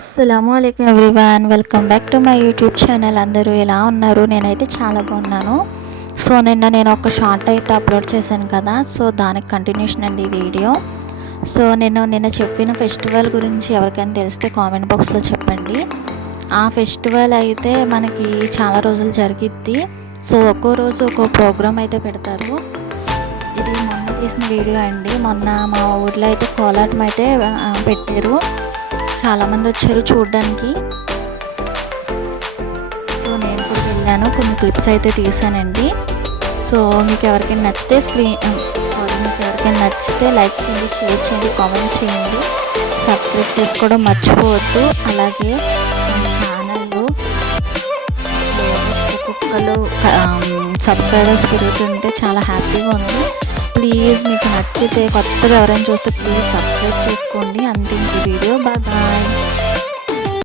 అస్సలాముఅలైకుం everyone, welcome back to my YouTube channel. అందరూ ఎలా ఉన్నారు? నేనైతే చాలా బాగున్నాను. సో నిన్న నేను ఒక షార్ట్ అయితే అప్లోడ్ చేశాను కదా, సో దానికి కంటిన్యూషన్ అండి ఈ వీడియో. సో నిన్న చెప్పిన ఫెస్టివల్ గురించి ఎవరికైనా తెలిస్తే కామెంట్ బాక్స్లో చెప్పండి. ఆ ఫెస్టివల్ అయితే మనకి చాలా రోజులు జరిగిద్ది. సో ఒక్కో రోజు ఒక్కో ప్రోగ్రామ్ అయితే పెడతారు. ఇది మొన్న తీసిన వీడియో అండి. మొన్న మా ఊర్లో అయితే కోలాటం అయితే పెట్టారు. చాలామంది వచ్చారు చూడడానికి. సో నేను కూడా వెళ్ళాను, కొన్ని క్లిప్స్ అయితే తీసానండి. సో మీకు ఎవరికైనా నచ్చితే లైక్ చేయండి, షేర్ చేయండి, కామెంట్ చేయండి, సబ్స్క్రైబ్ చేసుకోవడం మర్చిపోవద్దు. అలాగే మన ఛానల్లో ఒక్కొక్కరు సబ్స్క్రైబర్స్ పెరుగుతుంటే చాలా హ్యాపీగా ఉంది. ప్లీజ్ మీకు నచ్చితే, కొత్తగా ఎవరైనా చూస్తే ప్లీజ్ సబ్స్క్రైబ్ చేసుకోండి. అంతే ఈ వీడియో. Bye bye.